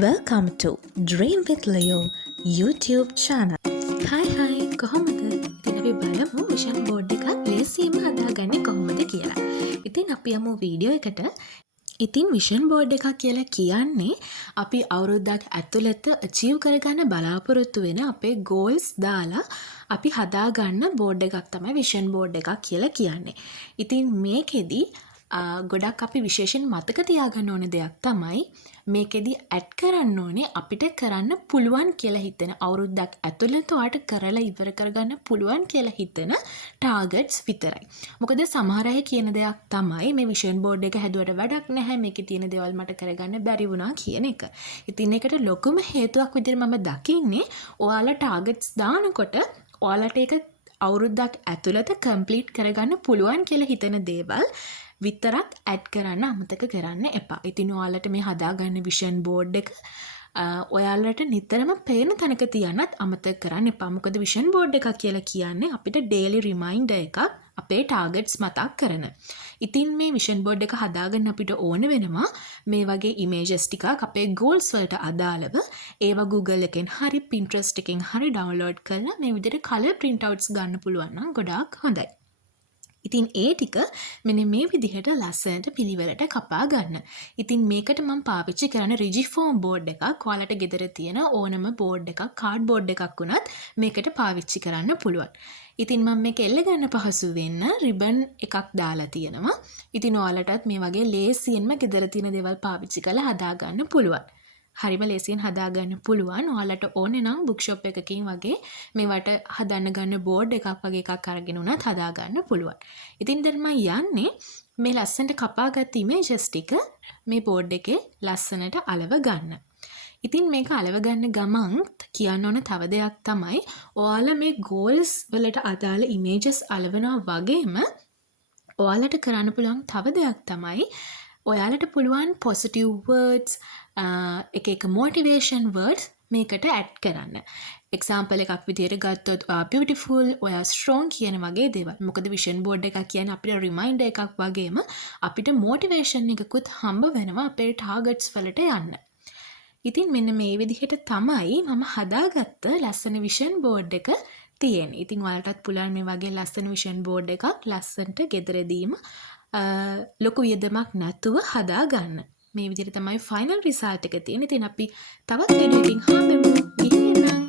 Welcome to Dream with Leo YouTube channel. හයි කොහොමද? ඉතින් අපි බලමු විෂන් බෝඩ් එකක් ලේසියෙන්ම හදාගන්නේ කොහොමද කියලා. ඉතින් අපි යමු වීඩියෝ එකට. ඉතින් විෂන් බෝඩ් එකක් කියලා කියන්නේ අපි අවුරුද්දක් ඇතුළත අචීව් කරගන්න බලාපොරොත්තු වෙන අපේ ගෝල්ස් දාලා අපි හදාගන්න බෝඩ් එකක් තමයි විෂන් බෝඩ් එකක් කියලා කියන්නේ. ඉතින් මේකෙදි ගොඩක් අපි විශේෂයෙන් මතක තියාගන්න ඕන දෙයක් තමයි මේකෙදි ඇඩ් කරන්න ඕනේ අපිට කරන්න පුළුවන් කියලා හිතෙන අවුරුද්දක් ඇතුළත ඔයාට කරලා ඉවර කරගන්න පුළුවන් කියලා හිතෙන ටාගට්ස් විතරයි. මොකද සමහර අය කියන දෙයක් තමයි මේ විෂන් බෝඩ් එක හැදුවට වැඩක් නැහැ මේකේ තියෙන දේවල් මට කරගන්න බැරි වුණා කියන එක. ඉතින් ඒකට ලොකුම හේතුවක් විදිහට මම දකින්නේ ඔයාලා ටාගට්ස් දානකොට ඔයාලට ඒක අවුරුද්දක් ඇතුළත කම්ප්ලීට් කරගන්න පුළුවන් කියලා හිතෙන දේවල් විතරක් ඇඩ් කරන්න අමතක කරන්න එපා. ඉතින් ඔයාලට මේ හදාගන්න විෂන් බෝඩ් එක ඔයාලට නිතරම පේන තැනක තියන්නත් අමතක කරන්න එපා. මොකද විෂන් බෝඩ් එකක් කියලා කියන්නේ අපිට ඩේලි රිමයින්ඩර් එකක් අපේ ටාගට්ස් මතක් කරන. ඉතින් මේ විෂන් බෝඩ් එක හදාගන්න අපිට ඕන වෙනවා මේ වගේ ඉමේජස් ටිකක් අපේ ගෝල්ස් වලට අදාළව ඒවා Google එකෙන් හරි Pinterest එකෙන් හරි ඩවුන්ලෝඩ් කරලා මේ විදිහට කලර් print outs ගන්න පුළුවන් නම් ගොඩාක් හොඳයි. ඉතින් ඒ ටික මෙන්න මේ විදිහට ලස්සනට පිළිවෙලට කපා ගන්න. ඉතින් මේකට මම පාවිච්චි කරන රිජිෆෝම් බෝඩ් එකක්. ඔයාලට ගෙදර තියෙන ඕනම බෝඩ් එකක්, කාඩ් බෝඩ් එකක් වුණත් මේකට පාවිච්චි කරන්න පුළුවන්. ඉතින් මම මේක එල්ල ගන්න පහසු වෙන්න රිබන් එකක් දාලා තියෙනවා. ඉතින් ඔයාලටත් මේ වගේ ලේසියෙන්ම ගෙදර තියෙන දේවල් පාවිච්චි කරලා හදා ගන්න පුළුවන්. හරිම ලේසියෙන් හදාගන්න පුළුවන්. ඔයාලට ඕනේ නම් බුක් ෂොප් එකකින් වගේ මේවට හදන්න ගන්න බෝඩ් එකක් වගේ එකක් අරගෙන උනත් හදාගන්න පුළුවන්. ඉතින් දැන් මම යන්නේ මේ ලස්සනට කපාගත්ත ඉමේජස් ටික මේ බෝඩ් එකේ ලස්සනට අලව ගන්න. ඉතින් මේක අලව ගන්න ගමන් කියන්න ඕන තව දෙයක් තමයි ඔයාලා මේ ගෝල්ස් වලට අදාළ ඉමේජස් අලවනවා වගේම ඔයාලට කරන්න පුළුවන් තව දෙයක් තමයි ඔයාලට පුළුවන් positive words එක motivation words මේකට ඇඩ් කරන්න. එක්සාම්පල් එකක් විදිහට ගත්තොත් beautiful, ඔයා strong කියන වගේ දේවල්. මොකද විෂන් බෝඩ් එකක් කියන්නේ අපිට රිමයින්ඩර් එකක් වගේම අපිට motivation එකකුත් හම්බ වෙනවා අපේ ටාගට්ස් වලට යන්න. ඉතින් මෙන්න මේ විදිහට තමයි මම හදාගත්ත ලස්සන විෂන් බෝඩ් එක තියෙන්නේ. ඉතින් ඔයාලටත් පුළුවන් මේ වගේ ලස්සන විෂන් බෝඩ් එකක් ලස්සනට ගෙදරදීම ලොකු වියදමක් නැතුව හදාගන්න. මේ විදිහට තමයි ෆයිනල් රිසල්ට් එක තියෙන්නේ. ඉතින් අපි තවත් වීඩියෝ එකකින් හම්බෙමු.